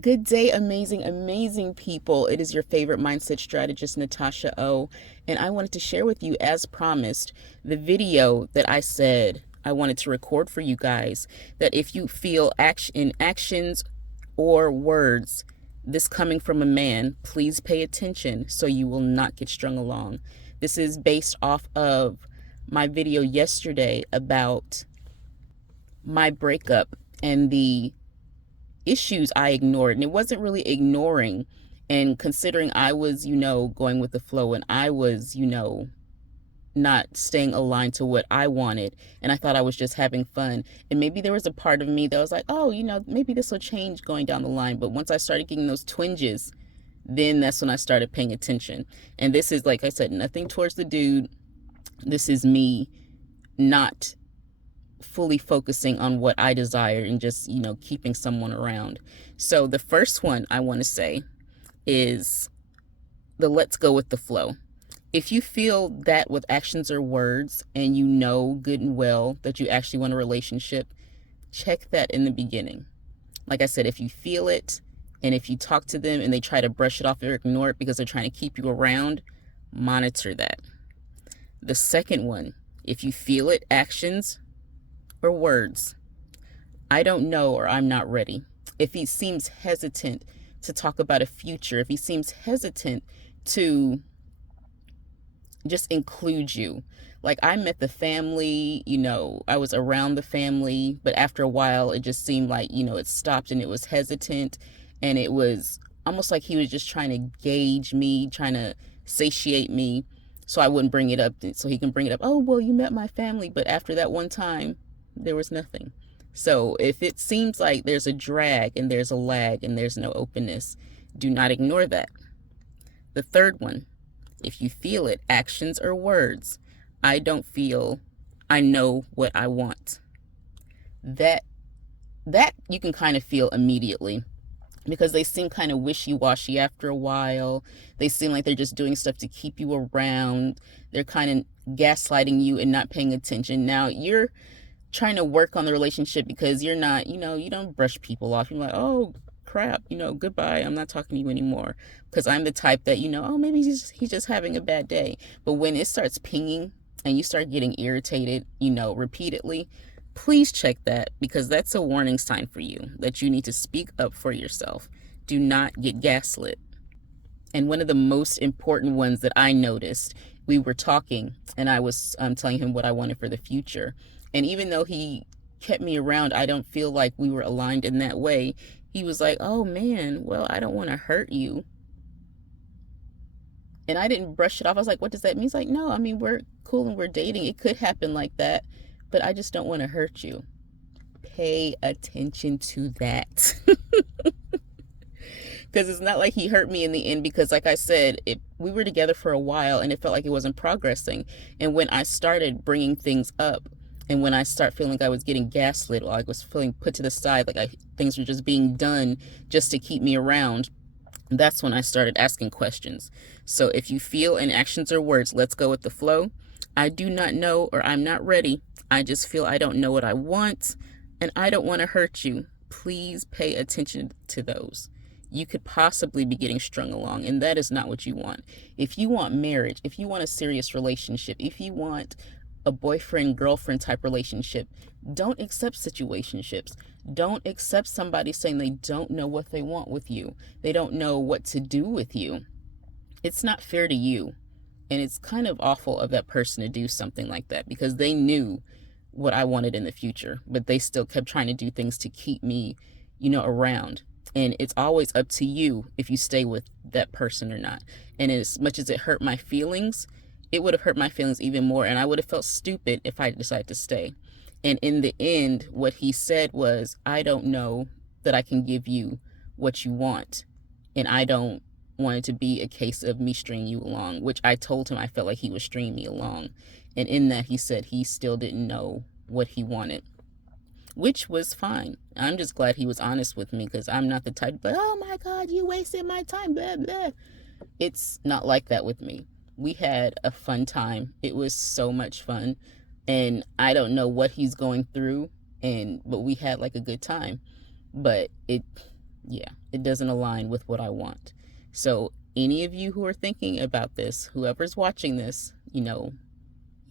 Good day, amazing, amazing people. It is your favorite mindset strategist, Natasha O. And I wanted to share with you, as promised, the video that I said I wanted to record for you guys. That if you feel actions or words this coming from a man, please pay attention so you will not get strung along. This is based off of my video yesterday about my breakup and the issues I ignored. And it wasn't really ignoring. And considering I was, going with the flow, and I was, not staying aligned to what I wanted. And I thought I was just having fun. And maybe there was a part of me that was like, oh, maybe this will change going down the line. But once I started getting those twinges, then that's when I started paying attention. And this is, like I said, nothing towards the dude. This is me not fully focusing on what I desire and just, keeping someone around. So the first one I want to say is the let's go with the flow. If you feel that with actions or words and you know good and well that you actually want a relationship, check that in the beginning. Like I said, if you feel it and if you talk to them and they try to brush it off or ignore it because they're trying to keep you around, monitor that. The second one, if you feel it, actions or words, I don't know or I'm not ready. If he seems hesitant to talk about a future, if he seems hesitant to just include you. Like I met the family, I was around the family, but after a while it just seemed like, it stopped and it was hesitant, and it was almost like he was just trying to gauge me, trying to satiate me so I wouldn't bring it up, so he can bring it up. Oh, well, you met my family, but after that one time, there was nothing. So if it seems like there's a drag and there's a lag and there's no openness, do not ignore that. The third one, if you feel it, actions or words, I don't feel I know what I want. That you can kind of feel immediately, because they seem kind of wishy-washy after a while. They seem like they're just doing stuff to keep you around. They're kind of gaslighting you and not paying attention. Now you're trying to work on the relationship because you're not, you don't brush people off. You're like, oh crap, goodbye, I'm not talking to you anymore. Because I'm the type that, oh, maybe he's just having a bad day. But when it starts pinging and you start getting irritated, repeatedly, please check that, because that's a warning sign for you that you need to speak up for yourself. Do not get gaslit. And one of the most important ones that I noticed, we were talking and I was telling him what I wanted for the future. And even though he kept me around, I don't feel like we were aligned in that way. He was like, oh man, well, I don't want to hurt you. And I didn't brush it off. I was like, what does that mean? He's like, no, I mean, we're cool and we're dating. It could happen like that, but I just don't want to hurt you. Pay attention to that. Because it's not like he hurt me in the end, because like I said, we were together for a while and it felt like it wasn't progressing. And when I started bringing things up, and when I start feeling like I was getting gaslit, or I was feeling put to the side, like things were just being done just to keep me around, that's when I started asking questions. So if you feel in actions or words, let's go with the flow. I do not know or I'm not ready. I just feel I don't know what I want and I don't want to hurt you. Please pay attention to those. You could possibly be getting strung along, and that is not what you want. If you want marriage, if you want a serious relationship, if you want a boyfriend-girlfriend type relationship, don't accept situationships. Don't accept somebody saying they don't know what they want with you. They don't know what to do with you. It's not fair to you. And it's kind of awful of that person to do something like that, because they knew what I wanted in the future, but they still kept trying to do things to keep me, around. And it's always up to you if you stay with that person or not. And as much as it hurt my feelings, it would have hurt my feelings even more, and I would have felt stupid if I decided to stay. And in the end, what he said was, I don't know that I can give you what you want, and I don't want it to be a case of me stringing you along, which I told him I felt like he was stringing me along. And in that, he said he still didn't know what he wanted, which was fine. I'm just glad he was honest with me, because I'm not the type, but oh my God, you wasted my time, blah, blah. It's not like that with me. We had a fun time. It was so much fun. And I don't know what he's going through, but we had like a good time. But it Yeah, it doesn't align with what I want. So any of you who are thinking about this, whoever's watching this,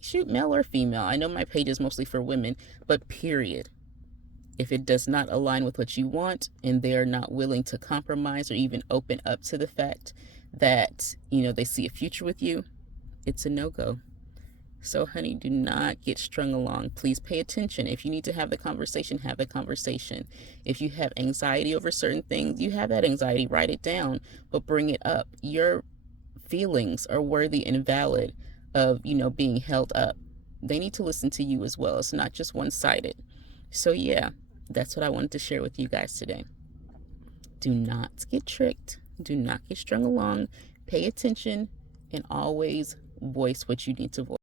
shoot, male or female. I know my page is mostly for women, but period. If it does not align with what you want and they are not willing to compromise or even open up to the fact that, they see a future with you, it's a no-go. So, honey, do not get strung along. Please pay attention. If you need to have the conversation, have the conversation. If you have anxiety over certain things, you have that anxiety, write it down, but bring it up. Your feelings are worthy and valid of, being held up. They need to listen to you as well. It's not just one-sided. So, yeah, that's what I wanted to share with you guys today. Do not get tricked. Do not get strung along. Pay attention and always voice what you need to voice.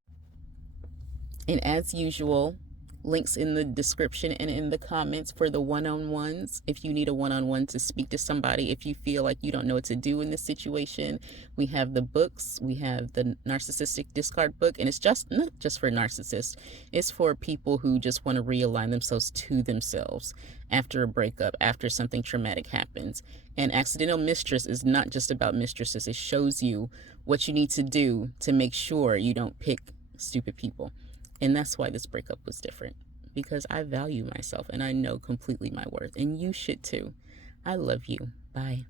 And as usual, links in the description and in the comments for the one-on-ones. If you need a one-on-one to speak to somebody, if you feel like you don't know what to do in this situation, we have the books. We have the narcissistic discard book, and it's just not just for narcissists. It's for people who just want to realign themselves to themselves after a breakup, after something traumatic happens. And Accidental Mistress is not just about mistresses. It shows you what you need to do to make sure you don't pick stupid people. And that's why this breakup was different, because I value myself and I know completely my worth, and you should too. I love you. Bye.